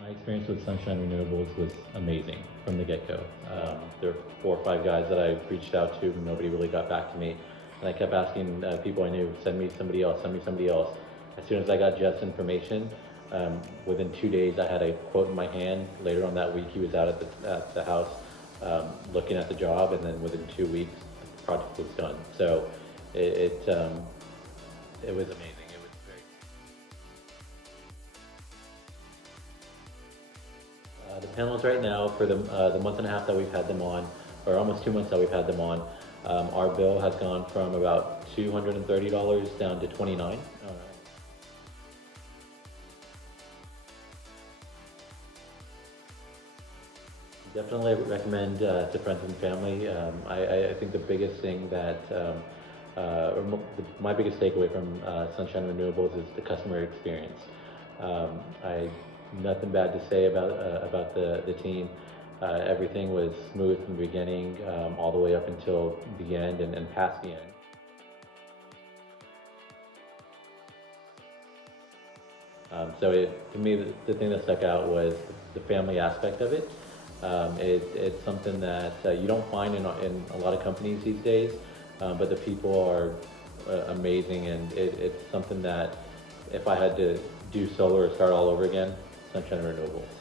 My experience with Sunshine Renewables was amazing from the get-go. There were 4 or 5 guys that I reached out to, and nobody really got back to me. And I kept asking people I knew, send me somebody else, send me somebody else. As soon as I got Jeff's information, within 2 days I had a quote in my hand. Later on that week he was out at the house looking at the job, and then within 2 weeks the project was done. So it was amazing. It was very the panels right now for the month and a half that we've had them on, or almost 2 months that we've had them on, our bill has gone from about $230 down to $29. Definitely recommend to friends and family. I think the biggest thing that, my biggest takeaway from Sunshine Renewables is the customer experience. I nothing bad to say about the team. Everything was smooth from the beginning all the way up until the end and past the end. To me, the thing that stuck out was the family aspect of it. It's something that you don't find in a lot of companies these days, but the people are amazing, and it's something that if I had to do solar or start all over again, Sunshine Renewables.